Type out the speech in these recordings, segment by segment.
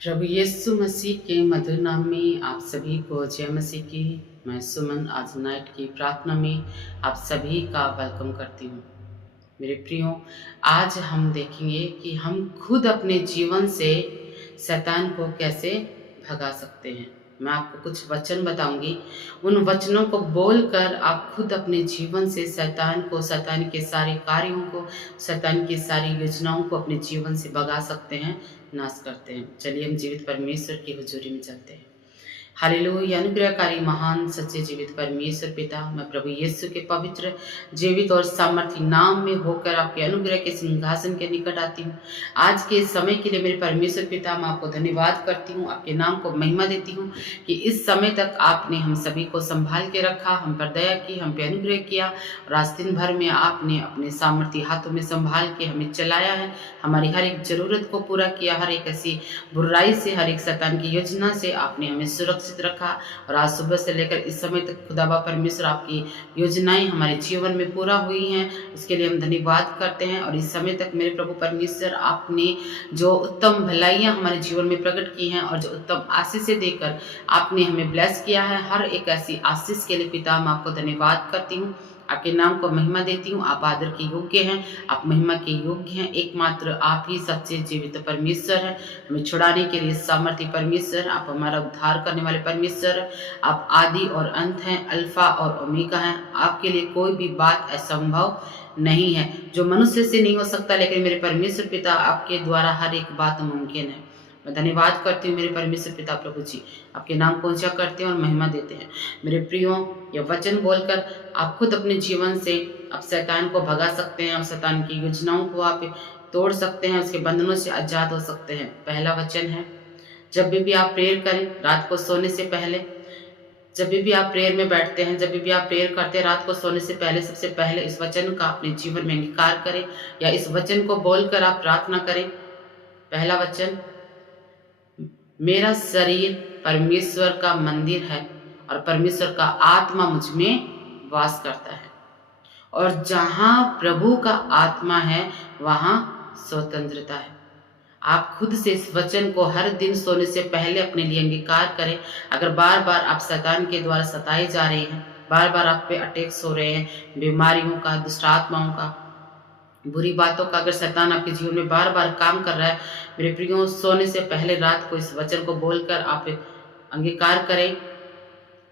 प्रभु यीशु मसीह के मधुर नाम में आप सभी को जय मसीह की। मैं सुमन आज नाइट की प्रार्थना में आप सभी का वेलकम करती हूँ। मेरे प्रियो, आज हम देखेंगे कि हम खुद अपने जीवन से शैतान को कैसे भगा सकते हैं। मैं आपको कुछ वचन बताऊंगी, उन वचनों को बोलकर आप खुद अपने जीवन से शैतान को, शैतान के सारे कार्यों को, शैतान की सारी योजनाओं को अपने जीवन से भगा सकते हैं, नाश करते हैं। चलिए हम जीवित परमेश्वर की हुजूरी में चलते हैं। हालेलुया। अनुग्रहकारी महान सच्चे जीवित परमेश्वर पिता, मैं प्रभु यीशु के पवित्र जीवित और सामर्थी नाम में होकर आपके अनुग्रह के सिंहासन के निकट आती हूँ। आज के समय के लिए मेरे परमेश्वर पिता, मैं आपको धन्यवाद करती हूँ, आपके नाम को महिमा देती हूँ कि इस समय तक आपने हम सभी को संभाल के रखा, हम पर दया की, हम पे अनुग्रह किया और आज दिन भर में आपने अपने सामर्थी हाथों में संभाल के हमें चलाया है। हमारी हर एक जरूरत को पूरा किया, हर एक ऐसी बुराई से, हर एक शैतान की योजना से आपने हमें सुरक्षित रखा। और आज सुबह से लेकर इस समय तक खुदाबा परमेश्वर आपकी योजनाएं हमारे जीवन में पूरा हुई हैं, उसके लिए हम धन्यवाद करते हैं। और इस समय तक मेरे प्रभु परमेश्वर आपने जो उत्तम भलाइयां हमारे जीवन में प्रकट की हैं और जो उत्तम आशीष देकर आपने हमें ब्लेस किया है, हर एक ऐसी आशीष के लिए पिता मैं आपको धन्यवाद करती हूँ, आपके नाम को महिमा देती हूँ। आप आदर के योग्य हैं, आप महिमा के योग्य हैं। एकमात्र आप ही सच्चे जीवित परमेश्वर हैं, हमें छुड़ाने के लिए सामर्थ्य परमेश्वर, आप हमारा उद्धार करने वाले परमेश्वर, आप आदि और अंत हैं, अल्फा और ओमेगा हैं। आपके लिए कोई भी बात असंभव नहीं है, जो मनुष्य से नहीं हो सकता, लेकिन मेरे परमेश्वर पिता आपके द्वारा हर एक बात मुमकिन है। मैं धन्यवाद करती हूँ मेरे परमेश्वर पिता प्रभु जी, आपके नाम को ऊंचा करते हैं और महिमा देते हैं। मेरे प्रियो, यह वचन बोलकर आप खुद अपने जीवन से आप शैतान को भगा सकते हैं, आप शैतान की योजनाओं को आप तोड़ सकते हैं, उसके बंधनों से आजाद हो सकते हैं। पहला वचन है, जब भी आप प्रेयर करें रात को सोने से पहले, जब भी आप प्रेयर में बैठते हैं, जब भी आप प्रेयर करते हैं रात को सोने से पहले, सबसे पहले इस वचन का अपने जीवन में अंगीकार करें या इस वचन को बोलकर आप प्रार्थना करें। पहला वचन, मेरा शरीर परमेश्वर का मंदिर है और परमेश्वर का आत्मा मुझ में वास करता है, और जहां प्रभु का आत्मा है वहां स्वतंत्रता है। आप खुद से इस वचन को हर दिन सोने से पहले अपने लिए अंगीकार करें। अगर बार बार आप शैतान के द्वारा सताए जा रहे हैं, बार बार आप पे अटैक्स हो रहे हैं, बीमारियों का, दुष्ट आत्माओं का, बुरी बातों का, अगर शैतान आपके जीवन में बार बार काम कर रहा है, मेरे प्रियो, सोने से पहले रात को इस वचन को बोलकर आप अंगीकार करें।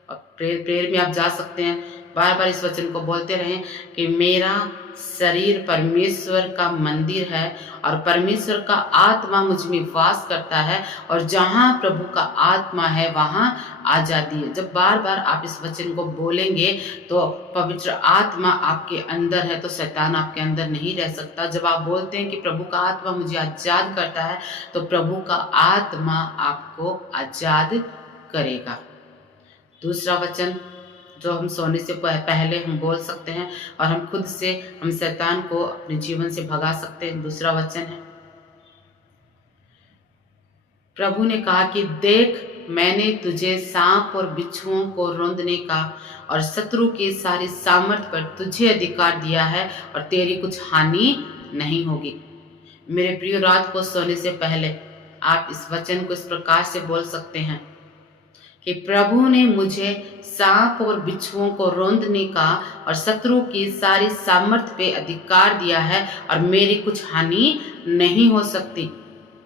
और प्रेयर में आप जा सकते हैं, बार बार इस वचन को बोलते रहें कि मेरा शरीर परमेश्वर का मंदिर है और परमेश्वर का आत्मा मुझ में वास करता है, और जहां प्रभु का आत्मा है वहां आजादी है। जब बार बार आप इस वचन को बोलेंगे तो पवित्र आत्मा आपके अंदर है, तो शैतान आपके अंदर नहीं रह सकता। जब आप बोलते हैं कि प्रभु का आत्मा मुझे आजाद करता है, तो प्रभु का आत्मा आपको आजाद करेगा। दूसरा वचन जो हम सोने से पहले हम बोल सकते हैं और हम खुद से हम शैतान को अपने जीवन से भगा सकते हैं, दूसरा वचन है, प्रभु ने कहा कि देख, मैंने तुझे सांप और बिच्छुओं को रौंदने का और शत्रु की सारी सामर्थ पर तुझे अधिकार दिया है और तेरी कुछ हानि नहीं होगी। मेरे प्रिय, रात को सोने से पहले आप इस वचन को इस प्रकार से बोल सकते हैं कि प्रभु ने मुझे सांप और बिच्छुओं को रौंदने का और शत्रु की सारी सामर्थ पे अधिकार दिया है और मेरी कुछ हानि नहीं हो सकती।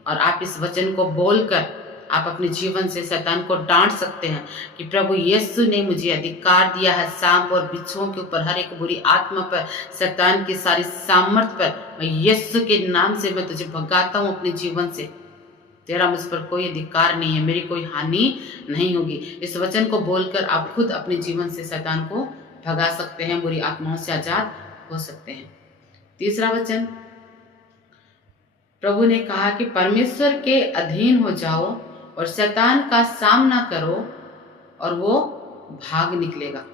और आप इस वचन को बोलकर आप अपने जीवन से शैतान को डांट सकते हैं कि प्रभु यीशु ने मुझे अधिकार दिया है सांप और बिच्छुओं के ऊपर, हर एक बुरी आत्मा पर, शैतान की सारी सामर्थ पर। मैं यीशु के नाम से मैं तुझे भगाता हूँ अपने जीवन से, तेरा मुझ पर कोई अधिकार नहीं है, मेरी कोई हानि नहीं होगी। इस वचन को बोलकर आप खुद अपने जीवन से शैतान को भगा सकते हैं, बुरी आत्माओं से आजाद हो सकते हैं। तीसरा वचन, प्रभु ने कहा कि परमेश्वर के अधीन हो जाओ और शैतान का सामना करो और वो भाग निकलेगा।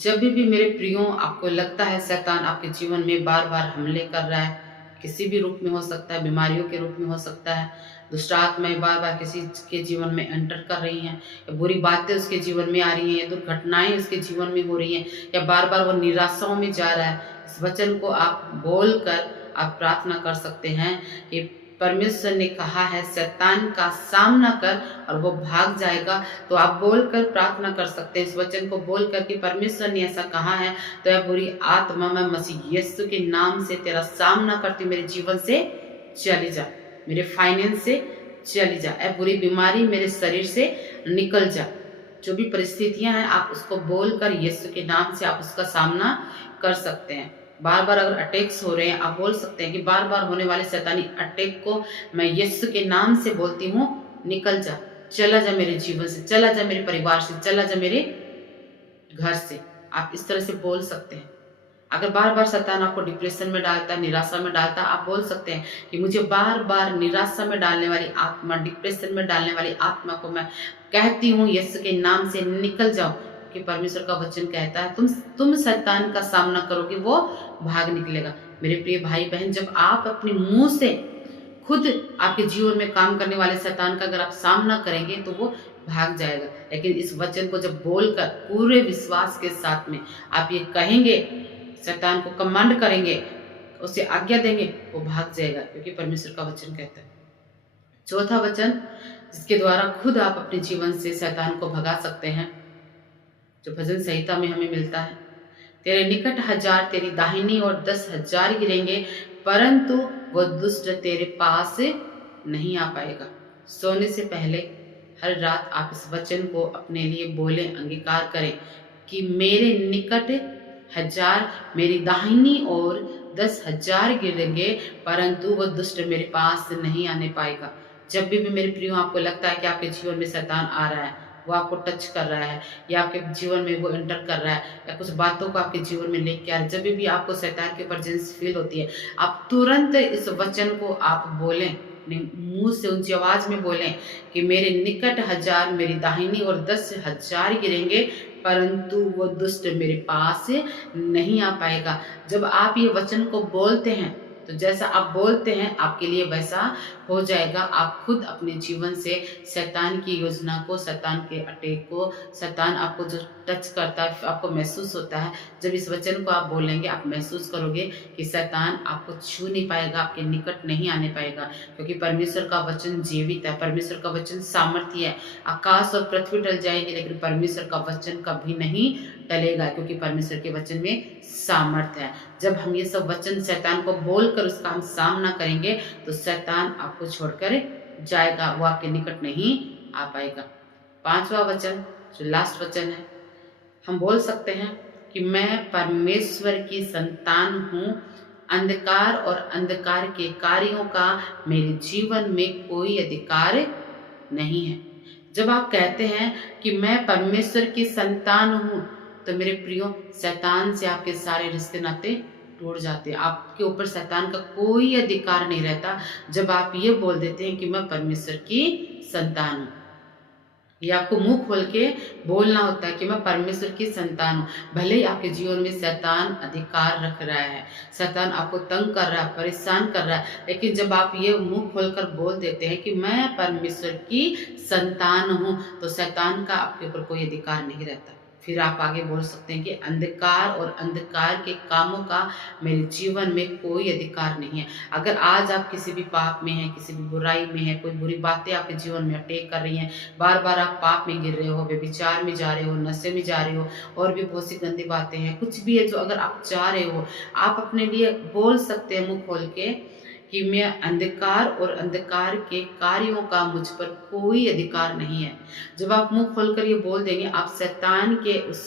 जब भी मेरे प्रियो आपको लगता है शैतान आपके जीवन में बार बार हमले कर रहा है, किसी भी रूप में हो सकता है, बीमारियों के रूप में हो सकता है, दुष्ट आत्माएं बार बार किसी के जीवन में एंटर कर रही हैं, या बुरी बातें उसके जीवन में आ रही हैं, या दुर्घटनाएं उसके जीवन में हो रही हैं, या बार बार वो निराशाओं में जा रहा है, इस वचन को आप बोलकर आप प्रार्थना कर सकते हैं कि परमेश्वर ने कहा है शैतान का सामना कर और वो भाग जाएगा। तो आप बोलकर प्रार्थना कर सकते हैं, इस वचन को बोलकर कि परमेश्वर ने ऐसा कहा है, तो यह बुरी आत्मा मैं मसीह यीशु के नाम से तेरा सामना करती, मेरे जीवन से चली जा, मेरे फाइनेंस से चली जा, यह बुरी बीमारी मेरे शरीर से निकल जा। जो भी परिस्थितियां हैं आप उसको बोलकर यीशु के नाम से आप उसका सामना कर सकते हैं। बार बार अगर अटैक्स हो रहे हैं आप बोल सकते हैं कि बार बार होने वाले शैतानी अटैक को मैं यीशु के नाम से बोलती हूँ, निकल जा, चला जा मेरे जीवन से, चला जा मेरे परिवार से, चला जा मेरे घर से। आप इस तरह से बोल सकते हैं। अगर बार बार शैतान आपको डिप्रेशन में डालता है, निराशा में डालता है, आप बोल सकते हैं कि मुझे बार बार निराशा में डालने वाली आत्मा, डिप्रेशन में डालने वाली आत्मा को मैं कहती हूँ यीशु के नाम से निकल जाओ। कि परमेश्वर का वचन कहता है तुम शैतान का सामना करोगे वो भाग निकलेगा। मेरे प्रिय भाई बहन, जब आप अपने मुंह से खुद आपके जीवन में काम करने वाले शैतान का अगर आप सामना करेंगे तो वो भाग जाएगा। लेकिन इस वचन को जब बोलकर पूरे विश्वास के साथ में आप ये कहेंगे, शैतान को कमांड करेंगे, उसे आज्ञा देंगे, वो भाग जाएगा, क्योंकि परमेश्वर का वचन कहता है। चौथा वचन जिसके द्वारा खुद आप अपने जीवन से शैतान को भगा सकते हैं, जो भजन संहिता में हमें मिलता है, तेरे निकट 1000 तेरी दाहिनी और 10,000 गिरेंगे, परंतु वह दुष्ट तेरे पास नहीं आ पाएगा। सोने से पहले हर रात आप इस वचन को अपने लिए बोलें, अंगीकार करें कि मेरे निकट 1000 मेरी दाहिनी और 10,000 गिरेंगे, परंतु वह दुष्ट मेरे पास नहीं आने पाएगा। जब भी मेरे प्रियो आपको लगता है कि आपके जीवन में शैतान आ रहा है, वो आपको टच कर रहा है या आपके जीवन में वो एंटर कर रहा है या कुछ बातों को आपके जीवन में लेके आ रहा है, जब भी आपको शैतान की प्रेजेंस फील होती है, आप तुरंत इस वचन को आप बोलें, मुंह से ऊंची आवाज में बोलें कि मेरे निकट 1000 मेरी दाहिनी और 10,000 गिरेंगे, परंतु वो दुष्ट मेरे पास नहीं आ पाएगा। जब आप ये वचन को बोलते हैं तो जैसा आप बोलते हैं आपके लिए वैसा हो जाएगा। आप खुद अपने जीवन से शैतान की योजना को, शैतान के अटैक को, शैतान आपको जो टच करता है, आपको महसूस होता है, जब इस वचन को आप बोलेंगे आप महसूस करोगे कि शैतान आपको छू नहीं पाएगा, आपके निकट नहीं आने पाएगा, क्योंकि परमेश्वर का वचन जीवित है, परमेश्वर का वचन सामर्थ्य है। आकाश और पृथ्वी टल जाएगी लेकिन परमेश्वर का वचन कभी नहीं टलेगा, क्योंकि परमेश्वर के वचन में सामर्थ्य है। जब हम ये सब वचन शैतान को बोलकर उसका हम सामना करेंगे तो शैतान आपको छोड़कर जाएगा, वो आपके निकट नहीं आ पाएगा। पांचवा वचन जो लास्ट वचन है, हम बोल सकते हैं कि मैं परमेश्वर की संतान हूँ, अंधकार और अंधकार के कार्यों का मेरे जीवन में कोई अधिकार नहीं है। जब आप कहते हैं कि मैं परमेश्वर की संतान हूँ तो मेरे प्रियो शैतान से आपके सारे रिश्ते नाते टूट जाते हैं, आपके ऊपर शैतान का कोई अधिकार नहीं रहता। जब आप ये बोल देते हैं कि मैं परमेश्वर की संतान हूँ, ये आपको मुंह खोल के बोलना होता है कि मैं परमेश्वर की संतान हूँ। भले ही आपके जीवन में शैतान अधिकार रख रहा है, शैतान आपको तंग कर रहा है, परेशान कर रहा है, लेकिन जब आप ये मुंह खोलकर बोल देते हैं कि मैं परमेश्वर की संतान हूँ तो शैतान का आपके ऊपर कोई अधिकार नहीं रहता। फिर आप आगे बोल सकते हैं कि अंधकार और अंधकार के कामों का मेरे जीवन में कोई अधिकार नहीं है। अगर आज आप किसी भी पाप में हैं, किसी भी बुराई में हैं, कोई बुरी बातें आपके जीवन में अटैक कर रही हैं, बार बार आप पाप में गिर रहे हो, व्यभिचार में जा रहे हो, नशे में जा रहे हो, और भी बहुत सी गंदी बातें हैं, कुछ भी है जो अगर आप चाह रहे हो, आप अपने लिए बोल सकते हैं मुंह खोल के कि मैं अंधकार और अंधकार के कार्यों का मुझ पर कोई अधिकार नहीं है। जब आप मुंह खोलकर ये बोल देंगे, आप शैतान के उस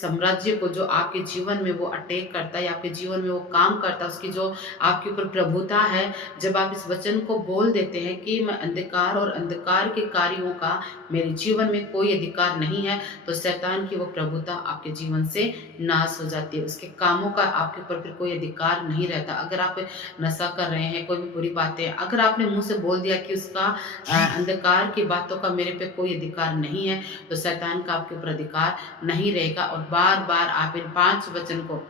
साम्राज्य को जो आपके जीवन में वो अटैक करता है या आपके जीवन में वो काम करता है, उसकी जो आपके ऊपर प्रभुता है, जब आप इस वचन को बोल देते हैं कि मैं अंधकार और अंधकार के कार्यों का मेरे जीवन में कोई अधिकार नहीं है, तो शैतान की वो प्रभुता आपके जीवन से नाश हो जाती है, उसके कामों का आपके ऊपर फिर कोई अधिकार नहीं रहता। अगर आप नशा कर रहे हैं, कोई भी बुरी बातें, अगर आपने मुंह से बोल दिया कि उसका अंधकार की बातों का मेरे पे कोई अधिकार नहीं है, तो शैतान का आपके ऊपर अधिकार नहीं रहेगा। और बार बार आप इन 5 वचन को,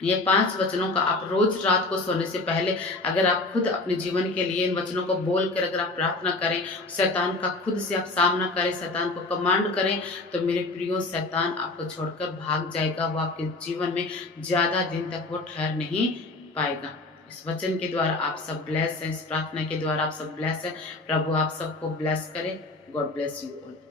ये 5 वचनों का आप रोज रात को सोने से पहले अगर आप खुद अपने जीवन के लिए इन वचनों को बोलकर अगर आप प्रार्थना करें, शैतान का खुद से आप सामना करें, शैतान को कमांड करें, तो मेरे प्रियो शैतान आपको छोड़कर भाग जाएगा, वो आपके जीवन में ज्यादा दिन तक वो ठहर नहीं पाएगा। इस वचन के द्वारा आप सब ब्लेस हैं, इस प्रार्थना के द्वारा आप सब ब्लेस हैं। प्रभु आप सबको ब्लेस करे। God bless you all.